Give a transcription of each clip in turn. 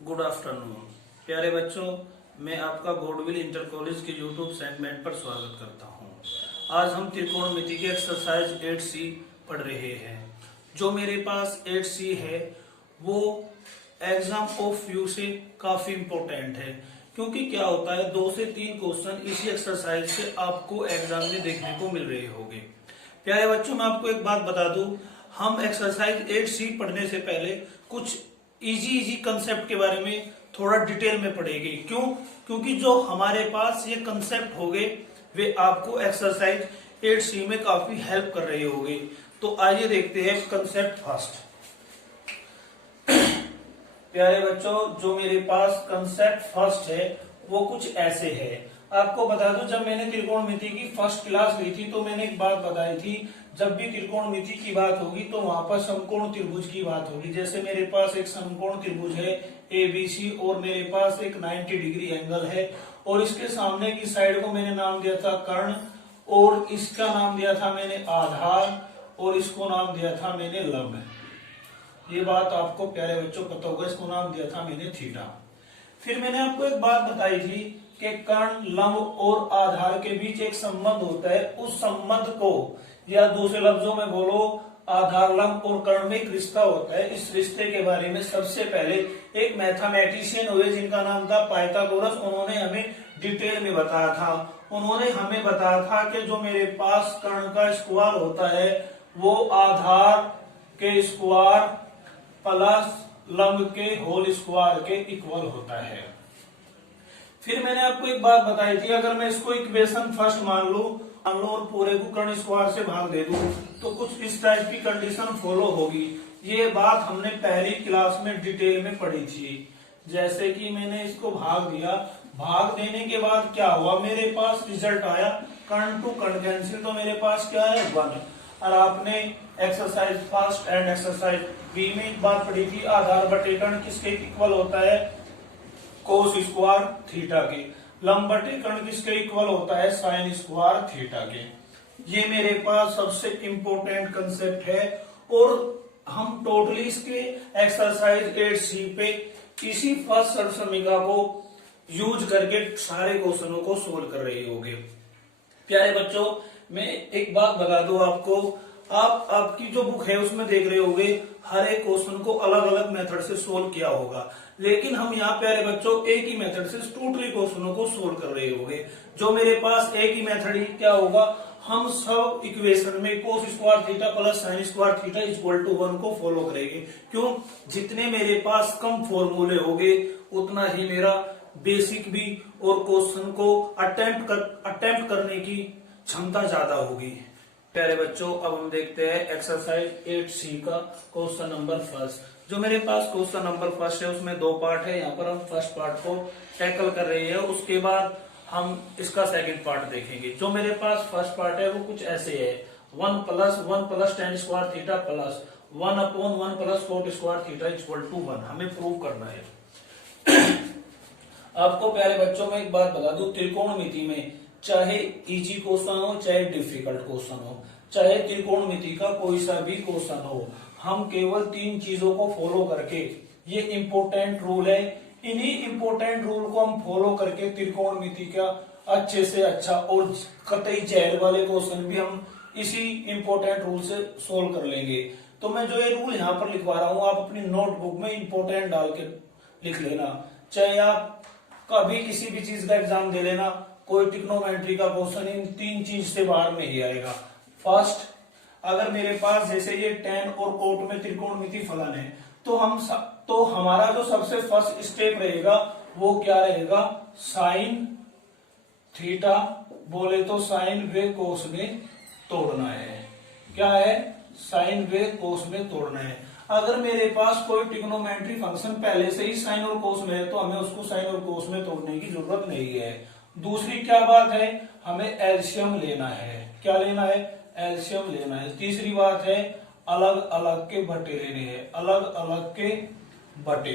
Good afternoon प्यारे बच्चों, मैं आपका गॉडविल इंटर कॉलेज के यूट्यूब सेगमेंट पर स्वागत करता हूं। आज हम त्रिकोणमिति के एक्सरसाइज 8C पढ़ रहे हैं। जो मेरे पास 8C है वो एग्जाम ऑफ व्यू से काफी इंपॉर्टेंट है, क्योंकि क्या होता है 2 से 3 क्वेश्चन इसी एक्सरसाइज से आपको एग्जाम में देखने को मिल रहे होंगे। प्यारे बच्चों, मैं आपको एक बात बता दूं, हम एक्सरसाइज 8C पढ़ने से पहले कुछ इजी कंसेप्ट के बारे में थोड़ा डिटेल में पढ़ेंगे। क्यों? क्योंकि जो हमारे पास ये कंसेप्ट होंगे वे आपको एक्सरसाइज 8C में काफी हेल्प कर रहे होंगे। तो आइए देखते हैं कंसेप्ट फर्स्ट। प्यारे बच्चों, जो मेरे पास कंसेप्ट फर्स्ट है वो कुछ ऐसे है। आपको बता दूं, जब मैंने त्रिकोणमिति की फर्स्ट क्लास ली थी तो मैंने एक बात बताई थी, जब भी त्रिकोणमिति की बात होगी तो वहां पर समकोण त्रिभुज की बात होगी। जैसे मेरे पास एक समकोण त्रिभुज है ABC और मेरे पास एक 90 डिग्री एंगल है और इसके सामने की साइड को मैंने नाम दिया था कर्ण और इसका नाम दिया था मैंने आधार और इसको नाम दिया था मैंने लंब। ये बात आपको प्यारे बच्चों पता होगा, इसको नाम दिया था मैंने थीटा। फिर मैंने आपको एक बात बताई थी कि कर्ण, लंब और आधार के बीच एक संबंध होता है। उस संबंध को, या दूसरे लफ्जों में बोलो, आधार, लंब और कर्ण में एक रिश्ता होता है। इस रिश्ते के बारे में सबसे पहले एक मैथमेटिशियन हुए जिनका नाम था पाइथागोरस, उन्होंने हमें डिटेल में बताया था। उन्होंने हमें बताया था कि जो मेरे पास कर्ण का स्क्वायर होता है वो आधार के स्क्वायर प्लस लंब के होल स्क्वायर के इक्वल होता है। फिर मैंने आपको एक बात बताई थी, अगर मैं इसको इक्वेशन फर्स्ट मान लूं और पूरे को कर्ण स्क्वायर से भाग दे दूं तो कुछ इस टाइप की कंडीशन फॉलो होगी। ये बात हमने पहली क्लास में डिटेल में पढ़ी थी। जैसे कि मैंने इसको भाग दिया, भाग देने के बाद क्या हुआ, मेरे पास रिजल्ट आया कर्ण टू कर्ण कैंसिल, तो मेरे पास क्या है 1। और आपने exercise first and exercise B में एक बात पढ़ी थी, आधार बटे कर्ण किसके इक्वल होता है, कोस स्क्वायर थीटा के। लंब बटे कर्ण किसके इक्वल होता है, साइन स्क्वायर थीटा के। ये मेरे पास सबसे इंपॉर्टेंट कंसेप्ट है और हम टोटली इसके एक्सरसाइज 8C पे इसी फर्स्ट समीकरण को यूज करके सारे क्वेश्चनों को सोल्व कर रहे होंगे। प्यारे बच्चों, मैं एक बात बता दूं आपको, आपकी जो बुक है उसमें देख रहे होंगे हर एक क्वेश्चन को अलग अलग मेथड से सोल्व किया होगा, लेकिन हम यहाँ प्यारे बच्चों एक ही मेथड से टोटली क्वेश्चनों को सोल्व कर रहे होंगे। जो मेरे पास एक ही मेथड ही क्या होगा, हम सब इक्वेशन में cos square theta plus sine square theta equal to 1 को फॉलो करेंगे। क्यों? जितने मेरे पास कम फॉर्मूले होंगे उतना ही मेरा बेसिक भी और क्वेश्चन को अटेम्प्ट करने की क्षमता ज्यादा होगी। प्यारे बच्चों, अब हम देखते हैं एक्सरसाइज 8C का क्वेश्चन नंबर फर्स्ट। जो मेरे पास क्वेश्चन नंबर फर्स्ट है उसमें 2 पार्ट है। यहाँ पर हम फर्स्ट पार्ट को टैकल कर रहे हैं, उसके बाद हम इसका सेकंड पार्ट देखेंगे। जो मेरे पास फर्स्ट पार्ट है वो कुछ ऐसे है, 1 plus tan square theta plus 1/1 plus cot square theta equal to 1 हमें प्रूव करना है। आपको प्यारे बच्चों में एक बात बता दूं, त्रिकोणमिति में चाहे इजी क्वेश्चन हो चाहे डिफिकल्ट क्वेश्चन हो, चाहे त्रिकोणमिति का कोई सा भी क्वेश्चन हो, हम केवल 3 चीजों को फॉलो करके, ये इंपॉर्टेंट रूल है, इन्हीं इंपॉर्टेंट रूल को हम फॉलो करके त्रिकोणमिति का अच्छे से अच्छा और कतई जहर वाले क्वेश्चन भी हम इसी इंपॉर्टेंट रूल से सोल्व कर लेंगे। तो मैं जो ये रूल यहाँ पर लिखवा रहा हूँ आप अपनी नोटबुक में इंपॉर्टेंट डाल के लिख लेना। चाहे आप कभी किसी भी चीज का एग्जाम दे लेना, कोई ट्रिग्नोमेट्री का क्वेश्चन इन 3 चीज से बाहर में ही आएगा। फर्स्ट, अगर मेरे पास जैसे ये tan और कोट में त्रिकोणमिति फलन है तो हमारा जो सबसे फर्स्ट स्टेप रहेगा वो क्या रहेगा, साइन थीटा बोले तो साइन वे कोस में तोड़ना है। क्या है, साइन वे कोस में तोड़ना है। अगर मेरे पास कोई ट्रिग्नोमेट्री फंक्शन पहले से ही साइन और कोस में है तो हमें उसको साइन और कोस में तोड़ने की जरूरत नहीं है। दूसरी क्या बात है, हमें एलसीएम लेना है। क्या लेना है, एलसीएम लेना है। तीसरी बात है अलग अलग के बटे लेने हैं, अलग अलग के बटे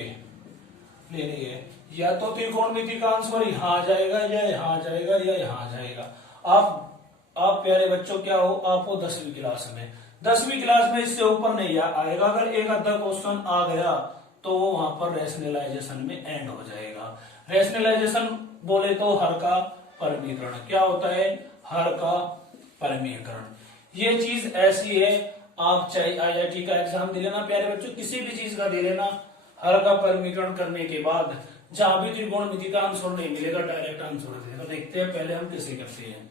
लेने हैं। या तो त्रिकोणमिति का आंसर यहाँ आ जाएगा या यहाँ आ जाएगा या यहाँ आ जाएगा। आप प्यारे बच्चों क्या हो, आप हो 10वीं क्लास में, 10वीं क्लास में इससे ऊपर नहीं आएगा। अगर एक आधा क्वेश्चन आ गया तो वो वहां पर रेशनलाइजेशन में एंड हो जाएगा। रेशनलाइजेशन बोले तो हर का परमीकरण, क्या होता है, हर का परमीकरण। ये चीज ऐसी है, आप चाहे IIT का एग्जाम दे लेना प्यारे बच्चों, किसी भी चीज का दे लेना, हर का परमीकरण करने के बाद जहां भी त्रिकोणमिति का आंसर नहीं मिलेगा डायरेक्ट आंसर देगा। तो देखते हैं पहले हम कैसे करते हैं।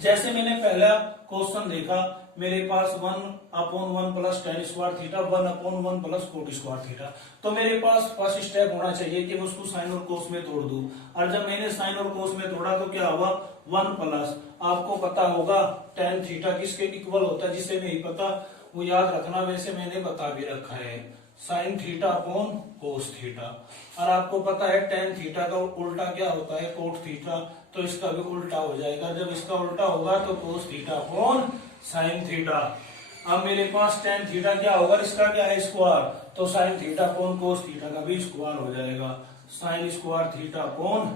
जैसे मैंने पहला क्वेश्चन देखा, मेरे पास 1/1 plus tan square theta 1/1 plus cot square theta. तो मेरे पास फर्स्ट स्टेप होना चाहिए कि मैं उसको साइन और कोस में तोड़ दूं। और जब मैंने साइन और कोस में तोड़ा तो क्या हुआ, 1 प्लस, आपको पता होगा tan थीटा किसके इक्वल होता है, जिसे नहीं पता वो याद रखना, वैसे मैंने बता भी रखा है, sine theta upon cos theta. और आपको पता है tan थीटा का उल्टा क्या होता है, कोट थीटा, तो इसका भी उल्टा हो जाएगा। जब इसका उल्टा होगा तो cos theta upon sine theta. अब मेरे पास tan थीटा क्या होगा, इसका क्या है स्क्वायर, तो sine theta upon cos theta का भी स्क्वायर हो जाएगा, साइन स्क्वायर थीटा अपॉन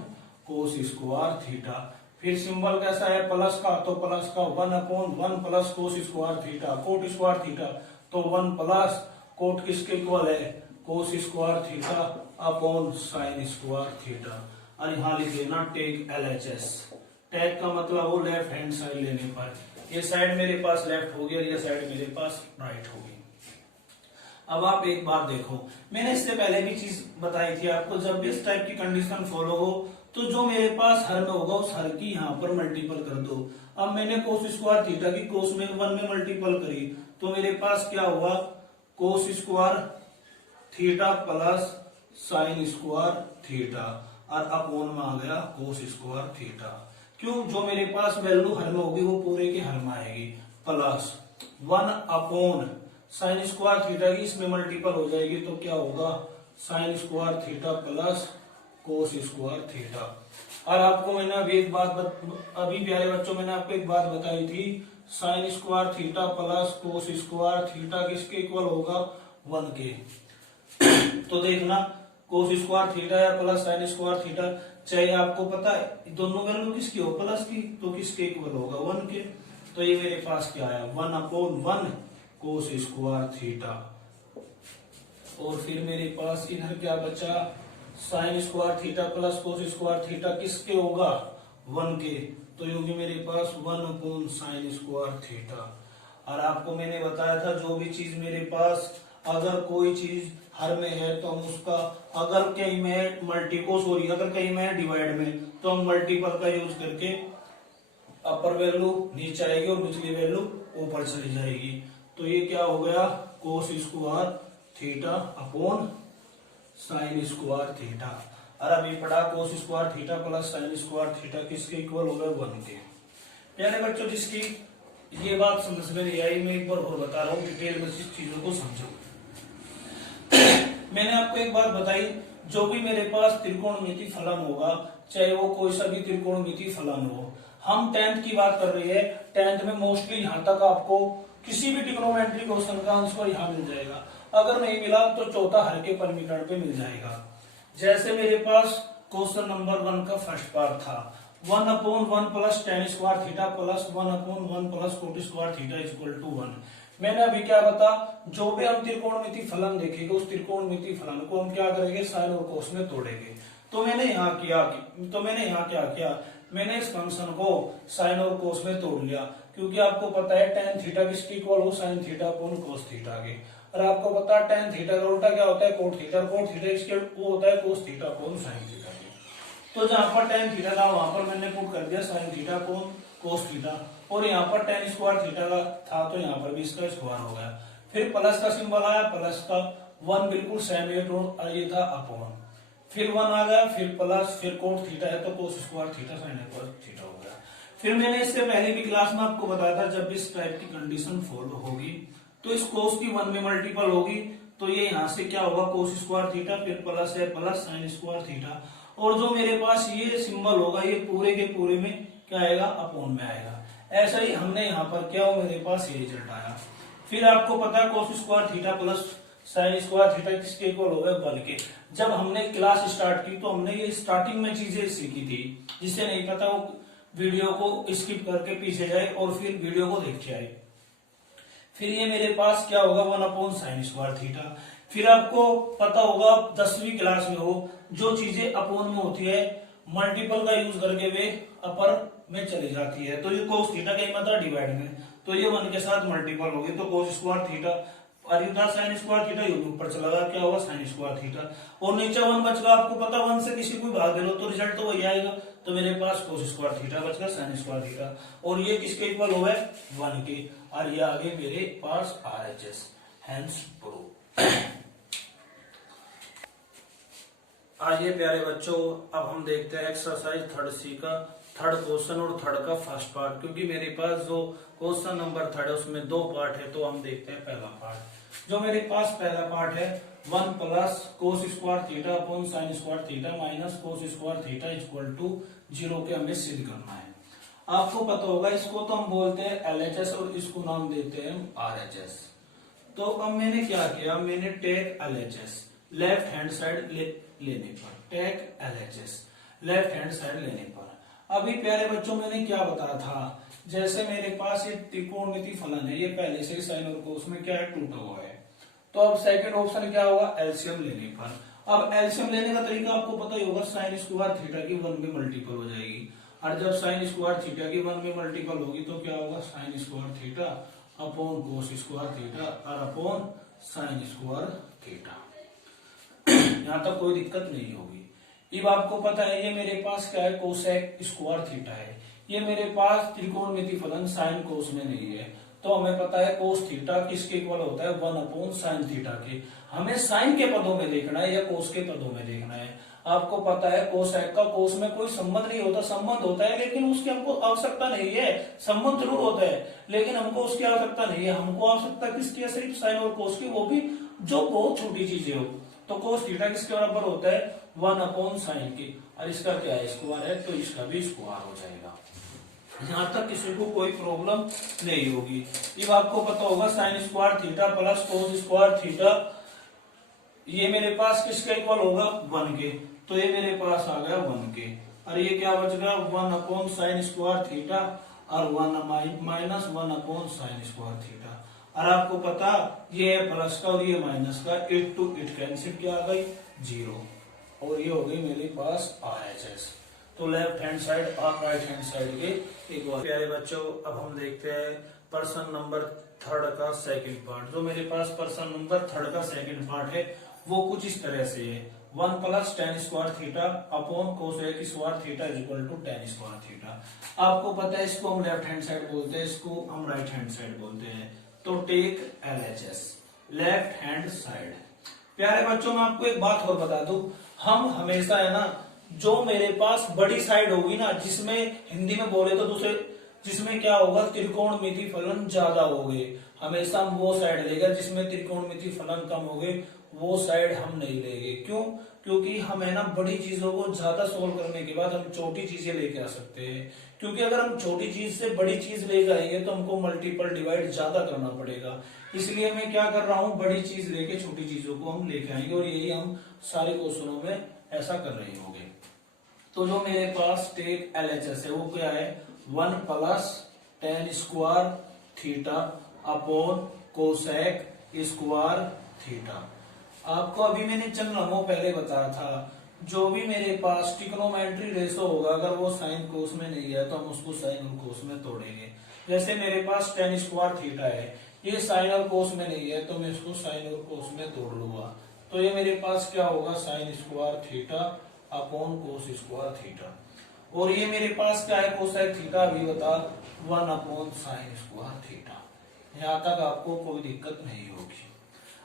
कोस स्क्वायर थीटा। फिर सिंबल कैसा है, प्लस का, तो प्लस का 1/1 plus cos square theta, coat square theta, तो 1 प्लस कोट किसके इक्वल है, कोस square theta upon sine square theta. और यहाँ लिख लेना टेक LHS। टेक का मतलब वो लेफ्ट हैंड साइड लेने पर, ये साइड मेरे पास लेफ्ट होगी और ये साइड मेरे पास राइट होगी। अब आप एक बात देखो, मैंने इससे पहले भी चीज बताई थी आपको, जब भी इस टाइप की कंडीशन फॉलो हो तो जो मेरे पास हर में होगा उस हर की यहाँ पर मल्टीपल कर दो। अब मैंने कोस स्क्वायर थीटा की कोस में 1 में मल्टीपल करी, तो मेरे पास क्या हुआ, कोस square theta plus sine square theta, और अपॉन में आ गया कोस स्क्वायर थीटा। क्यों, जो मेरे पास वैल्यू हर में होगी वो पूरे के हर में आएगी, plus 1 upon sine square theta की इसमें मल्टीपल हो जाएगी, तो क्या होगा, sign square theta plus cos square theta. और आपको मैंने अभी एक बात अभी प्यारे बच्चों मैंने आपको एक बात बताई थी, sign square theta plus cos square theta किसके इक्वल होगा, 1 के। तो देखना कोस स्क्वायर थीटा या प्लस साइन स्क्वायर थीटा, चाहे आपको पता है दोनों वैल्यू किसकी हो, प्लस की, तो किसके इक्वल होगा, 1 के। तो ये मेरे पास क्या आया, 1/1 कोस स्क्वायर थीटा। और फिर मेरे पास इधर क्या बचा, sign square theta plus cos square theta किसके होगा, 1 के, तो ये होगी मेरे पास 1/साइन स्क्वायर थीटा। और आपको मैंने बताया था जो भी चीज मेरे पास अगर कोई चीज हर में है तो हम उसका, अगर कहीं में अगर कहीं में डिवाइड में, तो हम मल्टीपल का यूज करके अपर वैल्यू नीचे आएगी और निचली वैल्यू ऊपर चली जाएगी। तो ये क्या हो गया, कोस square theta upon sine square theta. और अभी पढ़ा कोस square theta plus sine square theta किसके इक्वल हो गए, 1 के। प्यारे बच्चों जिसकी ये बात समझ में नहीं आई, मैं एक बार और बता रहा हूँ, डिटेल में इस चीजों को समझो। मैंने आपको एक बात बताई, जो भी मेरे पास त्रिकोणमिति फलन होगा, चाहे वो कोई सा भी त्रिकोणमिति फलन हो, हम 10th की बात कर रहे हैं, 10th में मोस्टली यहाँ तक आपको किसी भी ट्रिग्नोमेट्री क्वेश्चन का आंसर यहाँ मिल जाएगा। अगर नहीं मिला तो चौथा हर के परमीकरण पे मिल जाएगा। जैसे मेरे पास क्वेश्चन नंबर 1 का फर्स्ट पार्ट था, 1/1 plus tan square theta plus 1/1 plus cot square theta equal to 1। मैंने अभी क्या बता, जो भी हम त्रिकोणमिति फलन देखेंगे उस त्रिकोणमिति फलन को हम क्या करेंगे, साइन और कोस में तोड़ेंगे। तो मैंने यहाँ क्या किया, मैंने इस फंक्शन को साइन और कोस में तोड़ लिया, क्योंकि आपको पता है tan थीटा किसके इक्वल हो, sine theta upon cos theta के। और आपको पता है tan थीटा का उल्टा क्या होता है, कोट थीटा, कोट थीटा इसके वो होता है cos theta upon sine theta के। तो जहां पर tan थीटा था वहां पर मैंने पुट कर दिया sine theta upon cos theta, और यहाँ पर tan स्क्वायर थीटा का था तो यहाँ पर भी इसका स्क्वायर हो गया। फिर प्लस का सिंबल आया, प्लस का 1 बिल्कुल सेम ये था अपॉन, फिर 1 आ गया, फिर प्लस, फिर कोट थीटा है तो कोस square theta sine square theta हो गया। फिर मैंने इससे पहले की क्लास में आपको बताया था, जब इस टाइप की कंडीशन फॉलो होगी तो इस कोस की 1 में मल्टीपल होगी, तो ये यहाँ से क्या होगा, कोस स्क्वायर थीटा, फिर प्लस है प्लस साइन स्क्वायर थीटा, और जो मेरे पास ये सिंबल होगा ये पूरे के पूरे में क्या आएगा, अपॉन में आएगा। ऐसा ही हमने यहाँ पर क्या हो, मेरे पास ये रिजल्ट आया। फिर आपको पता है कोस square theta plus sine square theta किसके इक्वल हो गए, 1 के। जब हमने क्लास स्टार्ट की तो हमने ये स्टार्टिंग में चीजें सीखी थी, जिससे नहीं पता वो वीडियो को स्किप करके पीछे जाए और फिर वीडियो को देख के आए। फिर ये मेरे पास क्या होगा, 1/साइन स्क्वायर थीटा। फिर आपको पता होगा, आप 10वीं क्लास में हो, जो चीजें अपोन में होती है मल्टीपल का यूज करके वे अपर में चली जाती है। तो ये कोस थीटा का ही मतलब डिवाइड में, तो ये 1 के साथ मल्टीपल होगी, तो कोस स्क्वायर थीटा और ये था साइन स्क्वायर थीटा, ये ऊपर चला गया, क्या होगा साइन स्क्वायर थीटा, और नीचे 1 बच गया। आपको पता 1 से किसी को भाग दे लो तो रिजल्ट तो वही आएगा, तो मेरे पास कोस स्क्वायर थीटा बच गया साइन स्क्वायर थीटा, और ये किसके इक्वल हो गए 1 के, और ये आगे मेरे पास RHS, हेंस प्रूव। आइए प्यारे बच्चों, अब हम देखते हैं एक्सरसाइज 3C का थर्ड क्वेश्चन और थर्ड का फर्स्ट पार्ट, क्योंकि मेरे पास जो क्वेश्चन नंबर 3 है उसमें 2 पार्ट है, तो हम देखते हैं पहला पार्ट। जो मेरे पास पहला पार्ट है 1 plus cos square theta upon sine square theta minus cos square theta equal to 0 के हमें सिद्ध करना है। आपको पता होगा इसको तो हम बोलते हैं LHS और इसको नाम देते हैं RHS। तो अब मैंने क्या किया, मैंने take LHS left hand side लेने पर, take LHS left hand side लेने पर। अभी प्यारे बच्चों मैंने क्या बताया था, जैसे मेरे पास ये त्रिकोणमिति फलन है, ये पहले से साइन और कोस में क्या है टूटा हुआ है, तो अब सेकंड ऑप्शन क्या होगा एलसीएम लेने पर। अब एलसीएम लेने का तरीका आपको पता ही होगा, साइन स्क्वायर थीटा की 1 में मल्टीपल हो जाएगी, और जब साइन स्क्वायर थीटा की 1 में मल्टीपल होगी तो क्या होगा साइन स्क्वायर थीटा अपॉन कोस स्क्वायर थीटा और अपॉन साइन स्क्वायर थीटा। यहां तक कोई दिक्कत नहीं होगी। अब आपको पता है ये मेरे पास क्या है कोसेक स्क्वायर थीटा है, ये मेरे पास त्रिकोणमिति फलन साइन कोस में नहीं है, तो हमें पता है कोस थीटा किसके इक्वल होता है 1 अपॉन साइन थीटा के। हमें साइन के पदों में देखना है या कोस के पदों में देखना है। आपको पता है कोसेक का कोस में कोई संबंध नहीं होता, संबंध होता है लेकिन उसकी हमको आवश्यकता नहीं है, संबंध जरूर होता है लेकिन हमको उसकी आवश्यकता नहीं है। हमको आवश्यकता किसकी है, सिर्फ साइन और कोस की, वो भी जो बहुत छोटी चीजें हो। तो कोस थीटा किसके बराबर होता है 1 अपॉन साइन की, और इसका क्या है स्क्वायर है, तो इसका भी स्क्वायर हो जाएगा। यहां तक किसी को कोई प्रॉब्लम नहीं होगी। अब आपको पता होगा sign square theta plus cos square theta, ये मेरे पास किसके इक्वल होगा 1 के, तो ये मेरे पास आ गया 1 के, और ये क्या बच गया 1 अपॉन साइन स्क्वायर थीटा और 1 minus 1 upon sine square theta. और आपको पता ये है प्लस का और ये माइनस का, 8 टू 8 कैंसिल क्या आ गई 0, और ये हो गई मेरे पास RHS। तो लेफ्ट हैंड साइड और राइट हैंड साइड के एक बार। प्यारे बच्चों अब हम देखते हैं पर्सन नंबर 3 का सेकंड पार्ट। जो मेरे पास पर्सन नंबर 3 का सेकंड पार्ट है वो कुछ इस तरह से है 1 plus tan square theta upon cosec square theta equal to tan square theta. आपको पता है इसको हम लेफ्ट हैंड साइड बोलते हैं, इसको हम राइट हैंड साइड बोलते हैं। तो take LHS left hand side. प्यारे बच्चों मैं आपको एक बात और बता दूं, हम हमेशा है ना जो मेरे पास बड़ी साइड होगी ना, जिसमें हिंदी में बोले तो दूसरे, जिसमें क्या होगा त्रिकोणमिति फलन ज्यादा हो गए, हमेशा हम वो साइड लेगा। जिसमें त्रिकोणमिति फलन कम हो गए वो साइड हम नहीं लेंगे। क्यों? क्योंकि हम है ना बड़ी चीजों को ज्यादा सोल्व करने के बाद हम छोटी चीजें लेके आ सकते हैं। क्योंकि अगर हम छोटी चीज से बड़ी चीज लेकर आएंगे तो हमको मल्टीपल डिवाइड ज्यादा करना पड़ेगा। इसलिए मैं क्या कर रहा हूँ, बड़ी चीज लेके छोटी चीजों को हम लेके आएंगे, और यही हम सारे क्वेश्चनों में ऐसा कर रहे होंगे। तो जो मेरे पास टेक LHS है वो क्या है 1 plus tan square theta upon cosec square theta. आपको अभी मैंने चंद लम्हों पहले बताया था, जो भी मेरे पास ट्रिग्नोमेट्री रेशो होगा अगर वो साइन कोस में नहीं है तो हम उसको साइन और कोस में तोड़ेंगे। जैसे मेरे पास tan स्क्वायर थीटा है, ये साइन और कोस में नहीं है तो मैं इसको साइन और कोस में तोड़ लूंगा, तो ये मेरे पास क्या होगा साइन स्क्वायर थीटा अपॉन कोस स्क्वायर थीटा। और ये मेरे पास क्या है कोसेक थीटा, भी बता 1 अपॉन साइन स्क्वायर थीटा। यहाँ तक आपको कोई दिक्कत नहीं होगी।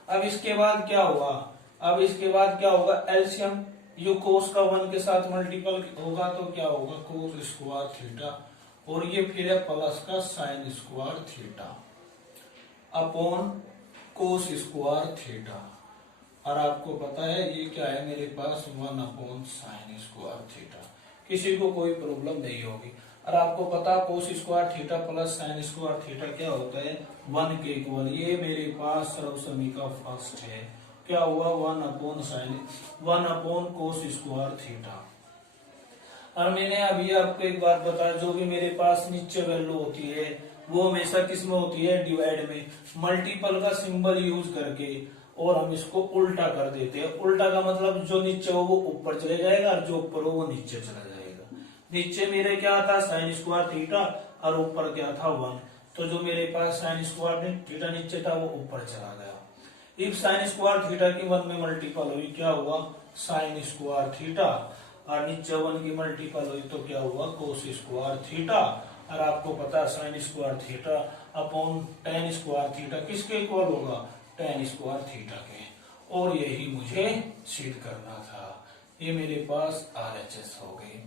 अब इसके बाद क्या होगा, अब इसके बाद क्या होगा एलसीएम, यू कोस का 1 के साथ मल्टीपल होगा तो क्या होगा कोस स्क्वायर थीटा, और ये फिर है प्लस का साइन स्क्वायर थीटा अपॉन कोस स्क्वायर थीटा। और आपको पता है ये क्या है मेरे पास 1 अपॉन साइन स्क्वायर थीटा। किसी को कोई प्रॉब्लम नहीं होगी। और आपको पता कोस square theta plus sine square theta क्या होता है 1 के इक्वल। ये मेरे पास सर्वसमी का फर्स्ट है, क्या हुआ 1 अपॉन साइन 1 अपॉन कोस स्क्वायर थीटा। और मैंने अभी आपको एक बात बताया, जो भी मेरे पास नीचे वैल्यू होती है वो हमेशा किस में होती है डिवाइड में, मल्टीपल का सिंबल यूज करके। और हम इसको उल्टा कर देते हैं। उल्टा का मतलब जो नीचे हो वो ऊपर चले जाएगा और जो ऊपर हो वो नीचे चला जाएगा। नीचे मेरे क्या था साइन स्क्वायर थीटा और ऊपर क्या था 1, तो जो मेरे पास साइन स्क्वायर थीटा नीचे था वो ऊपर चला गया। इफ साइन स्क्वायर थीटा की 1 में मल्टीपल हुई क्या हुआ साइन स्क्वायर थीटा, और नीचे 1 की मल्टीपल हुई तो क्या हुआ कोस स्क्वायर थीटा। और आपको पता sign square theta upon ten square theta किसके इक्वल होगा टेन स्क्वायर थीटा के, और यही मुझे सिद्ध करना था। ये मेरे पास RHS हो गई।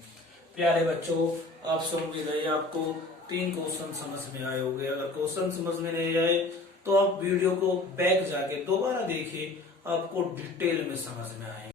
प्यारे बच्चों, आपसे उम्मीद है आपको 3 क्वेश्चन समझ में आए होंगे। अगर क्वेश्चन समझ में नहीं आए तो आप वीडियो को बैक जाके दोबारा देखिए, आपको डिटेल में समझ में आएंगे।